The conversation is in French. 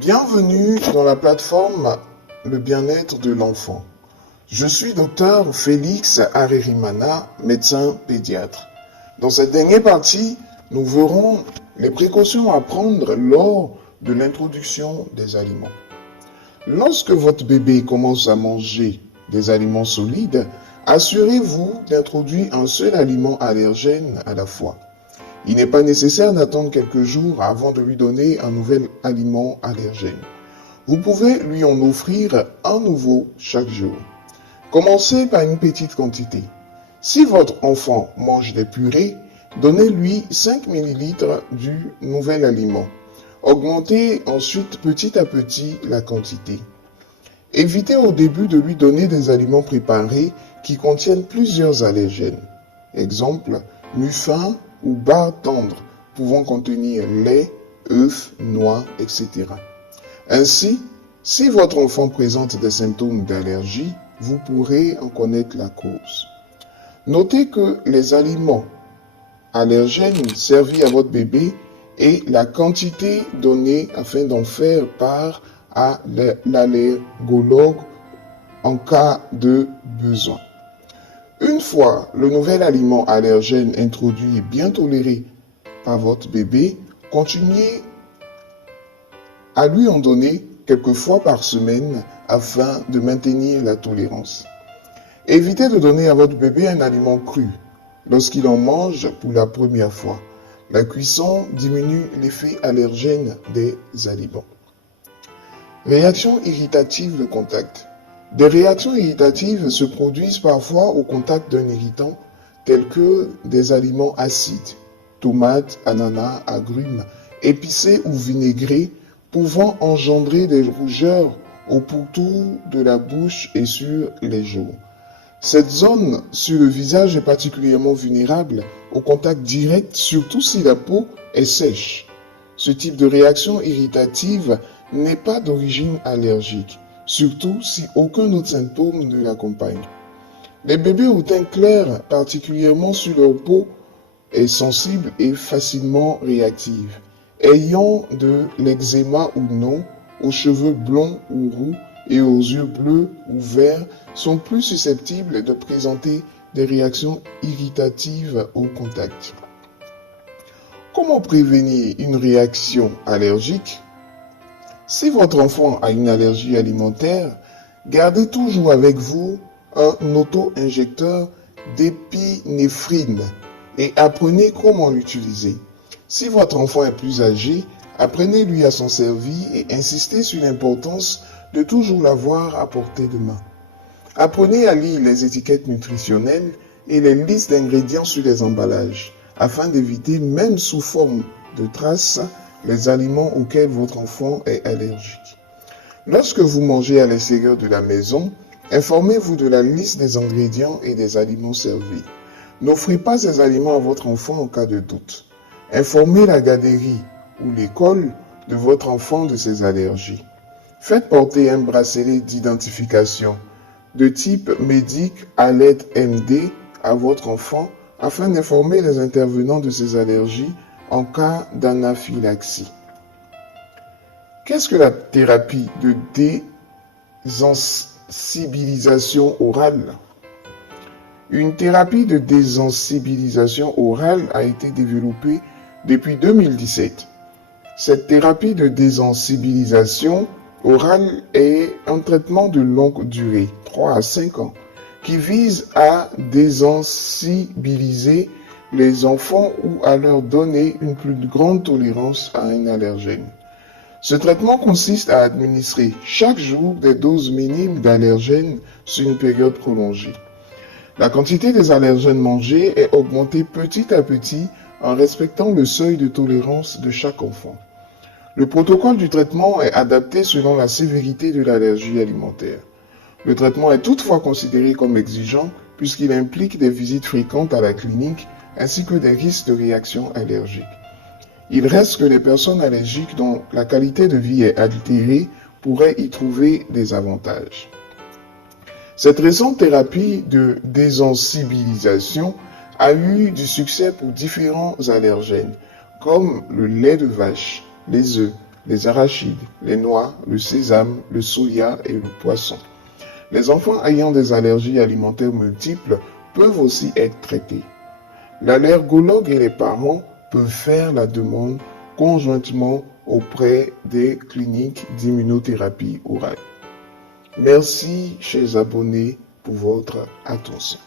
Bienvenue dans la plateforme Le bien-être de l'enfant. Je suis Dr Félix Arerimana, médecin pédiatre. Dans cette dernière partie, nous verrons les précautions à prendre lors de l'introduction des aliments. Lorsque votre bébé commence à manger des aliments solides, assurez-vous d'introduire un seul aliment allergène à la fois. Il n'est pas nécessaire d'attendre quelques jours avant de lui donner un nouvel aliment allergène. Vous pouvez lui en offrir un nouveau chaque jour. Commencez par une petite quantité. Si votre enfant mange des purées, donnez-lui 5 ml du nouvel aliment. Augmentez ensuite petit à petit la quantité. Évitez au début de lui donner des aliments préparés qui contiennent plusieurs allergènes. Exemple, muffins ou barres tendres pouvant contenir lait, œufs, noix, etc. Ainsi, si votre enfant présente des symptômes d'allergie, vous pourrez en connaître la cause. Notez que les aliments allergènes servis à votre bébé et la quantité donnée afin d'en faire part à l'allergologue en cas de besoin. Une fois le nouvel aliment allergène introduit et bien toléré par votre bébé, continuez à lui en donner quelques fois par semaine afin de maintenir la tolérance. Évitez de donner à votre bébé un aliment cru lorsqu'il en mange pour la première fois. La cuisson diminue l'effet allergène des aliments. Réaction irritative de contact. Des réactions irritatives se produisent parfois au contact d'un irritant tel que des aliments acides, tomates, ananas, agrumes, épicés ou vinaigrés, pouvant engendrer des rougeurs au pourtour de la bouche et sur les joues. Cette zone sur le visage est particulièrement vulnérable au contact direct, surtout si la peau est sèche. Ce type de réaction irritative n'est pas d'origine allergique, surtout si aucun autre symptôme ne l'accompagne. Les bébés au teint clair, particulièrement sur leur peau, est sensible et facilement réactive. Ayant de l'eczéma ou non, aux cheveux blonds ou roux et aux yeux bleus ou verts, sont plus susceptibles de présenter des réactions irritatives au contact. Comment prévenir une réaction allergique? Si votre enfant a une allergie alimentaire, gardez toujours avec vous un auto-injecteur d'épinéphrine et apprenez comment l'utiliser. Si votre enfant est plus âgé, apprenez-lui à s'en servir et insistez sur l'importance de toujours l'avoir à portée de main. Apprenez à lire les étiquettes nutritionnelles et les listes d'ingrédients sur les emballages, afin d'éviter, même sous forme de traces, les aliments auxquels votre enfant est allergique. Lorsque vous mangez à l'extérieur de la maison, informez-vous de la liste des ingrédients et des aliments servis. N'offrez pas ces aliments à votre enfant en cas de doute. Informez la garderie ou l'école de votre enfant de ses allergies. Faites porter un bracelet d'identification de type Medic Alert MD à votre enfant afin d'informer les intervenants de ses allergies en cas d'anaphylaxie. Qu'est-ce que la thérapie de désensibilisation orale? Une thérapie de désensibilisation orale a été développée depuis 2017. Cette thérapie de désensibilisation orale est un traitement de longue durée, 3 à 5 ans, qui vise à désensibiliser les enfants ou à leur donner une plus grande tolérance à un allergène. Ce traitement consiste à administrer chaque jour des doses minimes d'allergènes sur une période prolongée. La quantité des allergènes mangés est augmentée petit à petit en respectant le seuil de tolérance de chaque enfant. Le protocole du traitement est adapté selon la sévérité de l'allergie alimentaire. Le traitement est toutefois considéré comme exigeant puisqu'il implique des visites fréquentes à la clinique ainsi que des risques de réaction allergique. Il reste que les personnes allergiques dont la qualité de vie est altérée pourraient y trouver des avantages. Cette récente thérapie de désensibilisation a eu du succès pour différents allergènes, comme le lait de vache, les œufs, les arachides, les noix, le sésame, le soya et le poisson. Les enfants ayant des allergies alimentaires multiples peuvent aussi être traités. L'allergologue et les parents peuvent faire la demande conjointement auprès des cliniques d'immunothérapie orale. Merci, chers abonnés, pour votre attention.